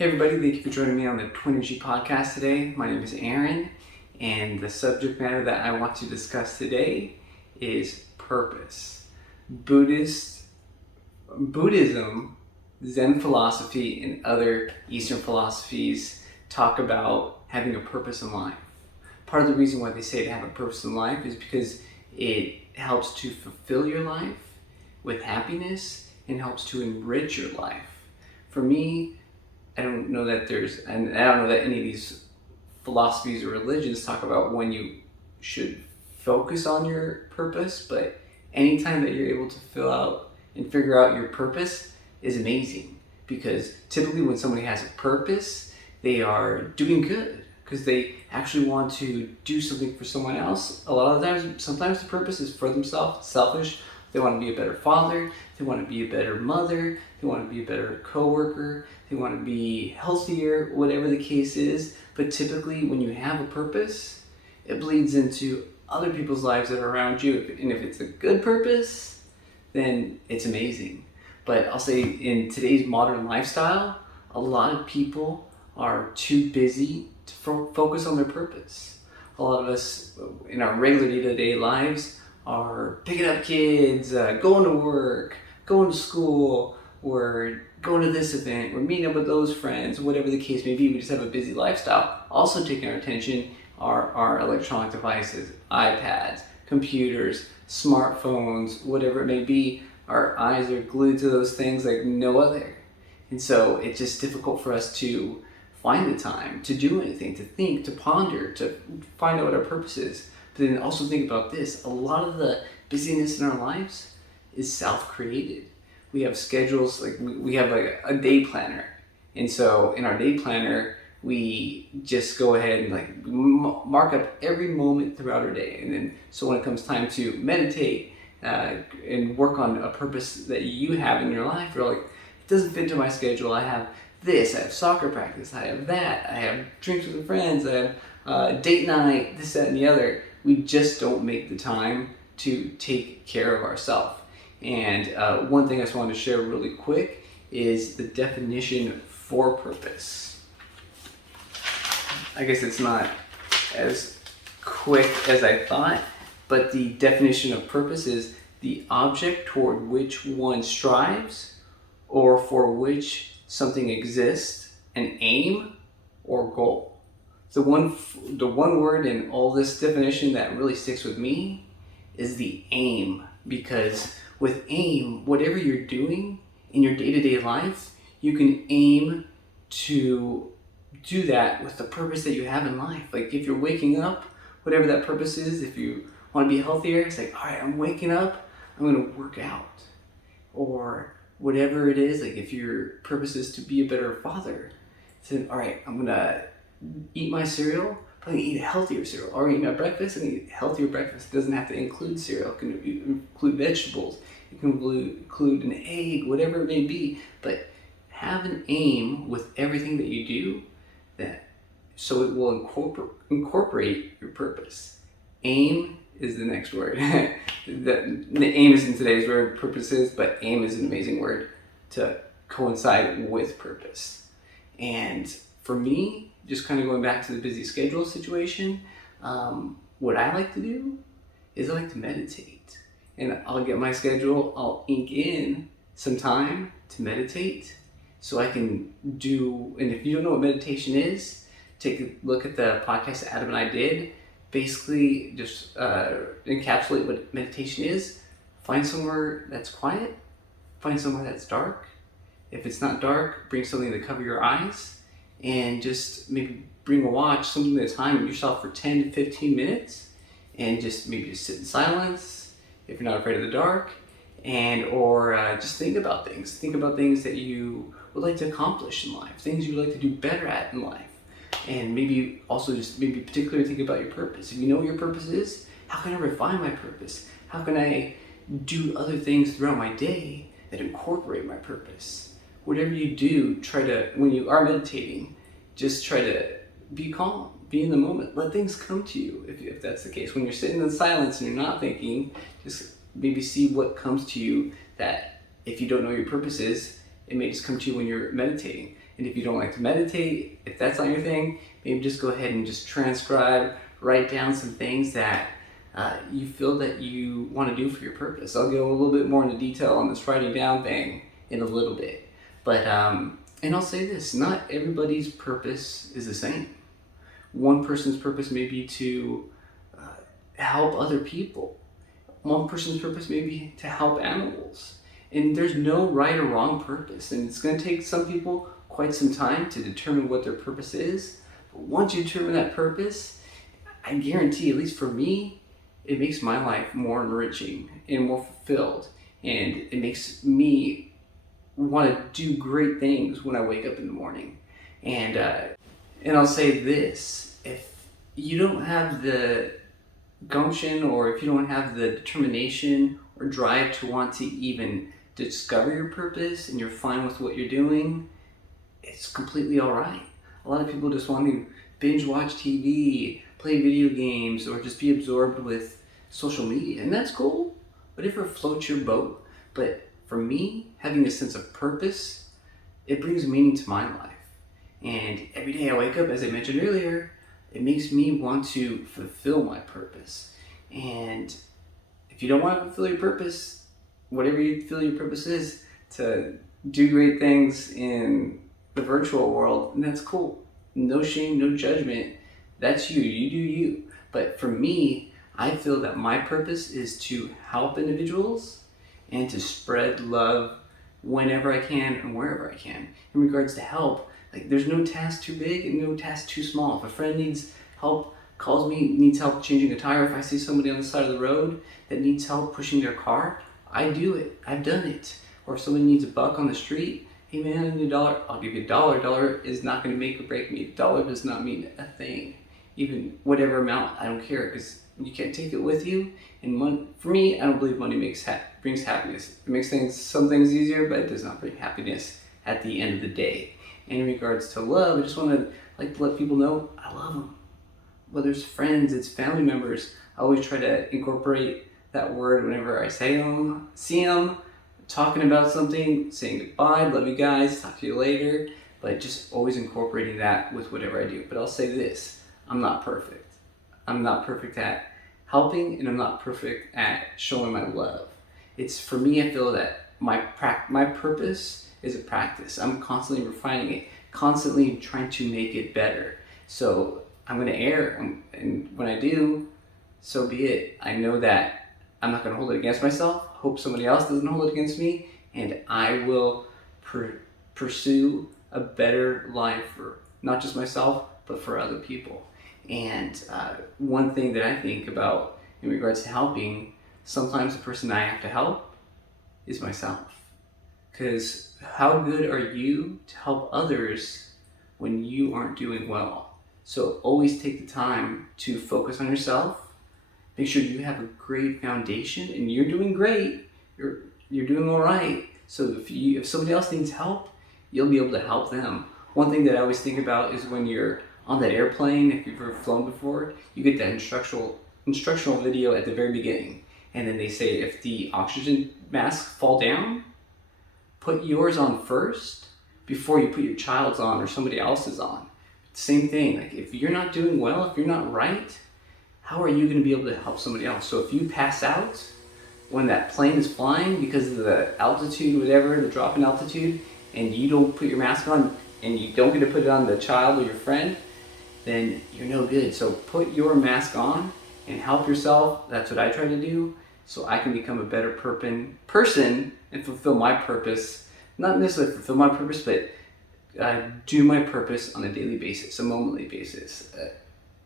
Hey everybody, thank you for joining me on the TWNRGY Podcast today. My name is Aaron, and the subject matter that I want to discuss today is purpose. Buddhism, Zen philosophy, and other Eastern philosophies talk about having a purpose in life. Part of the reason why they say to have a purpose in life is because it helps to fulfill your life with happiness and helps to enrich your life. For me, I don't know that any of these philosophies or religions talk about when you should focus on your purpose, but anytime that you're able to fill out and figure out your purpose is amazing, because typically when somebody has a purpose, they are doing good because they actually want to do something for someone else. A lot of times, sometimes the purpose is for themselves, selfish. They want to be a better father, they want to be a better mother, they want to be a better coworker, they want to be healthier, whatever the case is. But typically when you have a purpose, it bleeds into other people's lives that are around you. And if it's a good purpose, then it's amazing. But I'll say in today's modern lifestyle, a lot of people are too busy to focus on their purpose. A lot of us in our regular day-to-day lives are picking up kids, going to work, going to school, we're going to this event, we're meeting up with those friends, whatever the case may be. We just have a busy lifestyle. Also taking our attention are our electronic devices, iPads, computers, smartphones, whatever it may be. Our eyes are glued to those things like no other. And so it's just difficult for us to find the time to do anything, to think, to ponder, to find out what our purpose is. But then also think about this, a lot of the busyness in our lives is self-created. We have schedules, like we have like a day planner. And so in our day planner, we just go ahead and like mark up every moment throughout our day. And then so when it comes time to meditate and work on a purpose that you have in your life, you're like, it doesn't fit into my schedule. I have this, I have soccer practice, I have that, I have drinks with friends, I have date night, this, that, and the other. We just don't make the time to take care of ourselves. And one thing I just wanted to share really quick is the definition for purpose. I guess it's not as quick as I thought, but the definition of purpose is the object toward which one strives or for which something exists, an aim or goal. The one word in all this definition that really sticks with me is the aim, because with aim, whatever you're doing in your day-to-day life, you can aim to do that with the purpose that you have in life. Like if you're waking up, whatever that purpose is, if you want to be healthier, it's like, all right, I'm waking up, I'm going to work out. Or whatever it is, like if your purpose is to be a better father, then all right, I'm going to eat my cereal, but I'm going to eat a healthier cereal. Or eat my breakfast, I'm going to eat a healthier breakfast. It doesn't have to include cereal. It can include vegetables. It can include an egg, whatever it may be. But have an aim with everything that you do, so it will incorporate your purpose. Aim is the next word. the aim isn't today's word, purpose is, but aim is an amazing word to coincide with purpose. And for me, just kind of going back to the busy schedule situation, what I like to do is I like to meditate. And I'll get my schedule, I'll ink in some time to meditate so I can do, and if you don't know what meditation is, take a look at the podcast that Adam and I did. Basically, just encapsulate what meditation is. Find somewhere that's quiet, find somewhere that's dark. If it's not dark, bring something to cover your eyes, and just maybe bring a watch, something at a time, with yourself for 10 to 15 minutes, and just maybe just sit in silence if you're not afraid of the dark, or just think about things that you would like to accomplish in life, things you would like to do better at in life. And maybe also just maybe particularly think about your purpose. If you know what your purpose is, how can I refine my purpose? How can I do other things throughout my day that incorporate my purpose? Whatever you do, when you are meditating, just try to be calm, be in the moment, let things come to you if that's the case. When you're sitting in silence and you're not thinking, just maybe see what comes to you, that if you don't know your purpose is, It may just come to you when you're meditating. And if you don't like to meditate, if that's not your thing, maybe just go ahead and just transcribe, write down some things that you feel that you want to do for your purpose. I'll go a little bit more into detail on this writing down thing in a little bit. But, and I'll say this, not everybody's purpose is the same. One person's purpose may be to help other people. One person's purpose may be to help animals. And there's no right or wrong purpose. And it's going to take some people quite some time to determine what their purpose is. But once you determine that purpose, I guarantee, at least for me, it makes my life more enriching and more fulfilled. And it makes me want to do great things when I wake up in the morning. And I'll say this, if you don't have the gumption, or if you don't have the determination or drive to want to even discover your purpose and you're fine with what you're doing, it's completely all right. A lot of people just want to binge watch TV, play video games, or just be absorbed with social media, and that's cool, whatever floats your boat. But for me, having a sense of purpose, it brings meaning to my life. And every day I wake up, as I mentioned earlier, it makes me want to fulfill my purpose. And if you don't want to fulfill your purpose, whatever you feel your purpose is, to do great things in the virtual world, and that's cool. No shame, no judgment. That's you. You do you. But for me, I feel that my purpose is to help individuals and to spread love whenever I can and wherever I can. In regards to help, like, there's no task too big and no task too small. If a friend needs help, calls me, needs help changing a tire, if I see somebody on the side of the road that needs help pushing their car, I do it. I've done it. Or if somebody needs a buck on the street, hey man, I need $1, I'll give you $1. $1 is not going to make or break me. $1 does not mean a thing. Even whatever amount, I don't care, because you can't take it with you. And money, for me, I don't believe money brings happiness. It makes some things easier, but it does not bring happiness at the end of the day. And in regards to love, I just want to let people know I love them. Whether it's friends, it's family members, I always try to incorporate that word whenever I see them, talking about something, saying goodbye, love you guys, talk to you later, but just always incorporating that with whatever I do. But I'll say this, I'm not perfect. I'm not perfect at helping, and I'm not perfect at showing my love. It's, for me, I feel that my purpose is a practice. I'm constantly refining it, constantly trying to make it better. So I'm going to err, and when I do, so be it. I know that I'm not going to hold it against myself. Hope somebody else doesn't hold it against me, and I will pursue a better life for not just myself, but for other people. And one thing that I think about in regards to helping, sometimes the person I have to help is myself. Because how good are you to help others when you aren't doing well? So always take the time to focus on yourself. Make sure you have a great foundation, and you're doing great. You're doing all right. So if somebody else needs help, you'll be able to help them. One thing that I always think about is when you're on that airplane, if you've ever flown before, you get that instructional video at the very beginning. And then they say if the oxygen masks fall down, put yours on first before you put your child's on or somebody else's on. Same thing, like if you're not doing well, if you're not right, how are you going to be able to help somebody else? So if you pass out when that plane is flying because of the altitude, whatever, the drop in altitude, and you don't put your mask on and you don't get to put it on the child or your friend, then you're no good. So put your mask on and help yourself. That's what I try to do, so I can become a better person and fulfill my purpose. Not necessarily fulfill my purpose, but do my purpose on a daily basis, a momently basis.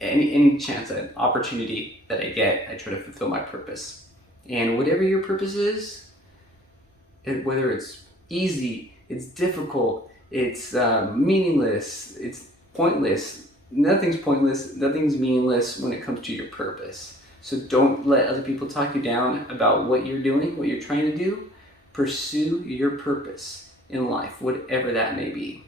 Any chance, an opportunity that I get, I try to fulfill my purpose. And whatever your purpose is, whether it's easy, it's difficult, it's meaningless, it's pointless, nothing's pointless, nothing's meaningless when it comes to your purpose. So don't let other people talk you down about what you're doing, what you're trying to do. Pursue your purpose in life, whatever that may be.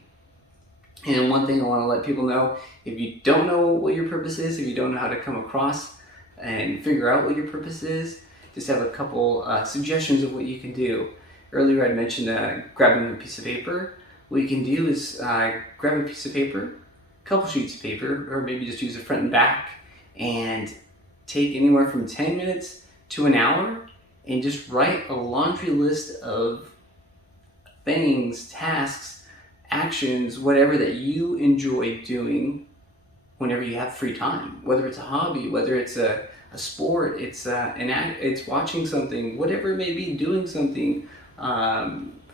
And one thing I want to let people know, if you don't know what your purpose is, if you don't know how to come across and figure out what your purpose is, just have a couple suggestions of what you can do. Earlier I mentioned grabbing a piece of paper. What you can do is grab a piece of paper, a couple sheets of paper, or maybe just use the front and back, and take anywhere from 10 minutes to an hour and just write a laundry list of things, tasks, actions, whatever that you enjoy doing whenever you have free time. Whether it's a hobby, whether it's a sport, it's it's watching something, whatever it may be, doing something,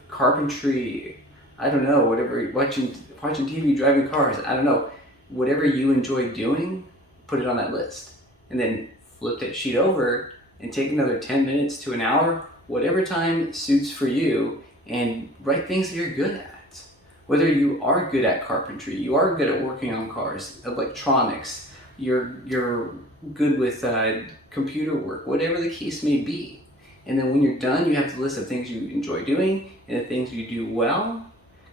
carpentry, I don't know, whatever, watching TV, driving cars, I don't know. Whatever you enjoy doing, put it on that list. And then flip that sheet over and take another 10 minutes to an hour, whatever time suits for you, and write things that you're good at. Whether you are good at carpentry, you are good at working on cars, electronics, you're good with computer work, whatever the case may be. And then when you're done, you have to list the things you enjoy doing and the things you do well.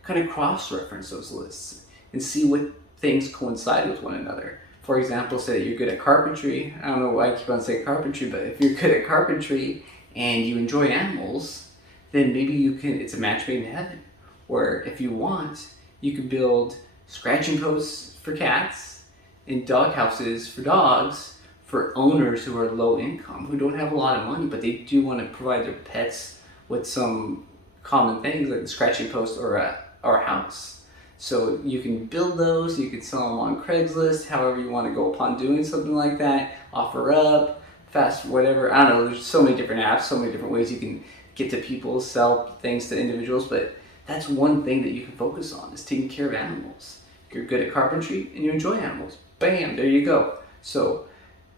Kind of cross-reference those lists and see what things coincide with one another. For example, say that you're good at carpentry. I don't know why I keep on saying carpentry, but if you're good at carpentry and you enjoy animals, then maybe it's a match made in heaven. Or if you want, you could build scratching posts for cats and dog houses for dogs for owners who are low income, who don't have a lot of money, but they do want to provide their pets with some common things like a scratching post or a house. So you can build those, you can sell them on Craigslist, however you want to go upon doing something like that, offer up, fast, whatever. I don't know, there's so many different apps, so many different ways you can get to people, sell things to individuals, but that's one thing that you can focus on, is taking care of animals. If you're good at carpentry and you enjoy animals, bam, there you go. So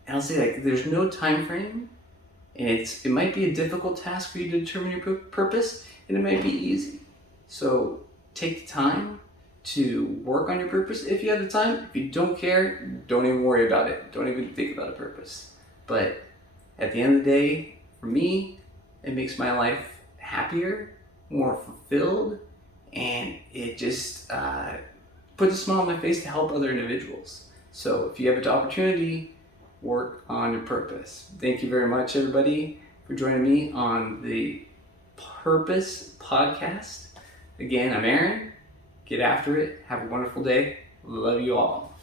I'll say, like, there's no time frame, and it might be a difficult task for you to determine your purpose, and it might be easy. So take the time to work on your purpose if you have the time. If you don't care, don't even worry about it. Don't even think about a purpose. But at the end of the day, for me, it makes my life happier, more fulfilled, and it just puts a smile on my face to help other individuals. So if you have an opportunity, work on your purpose. Thank you very much, everybody, for joining me on the Purpose Podcast. Again, I'm Aaron. Get after it. Have a wonderful day. Love you all.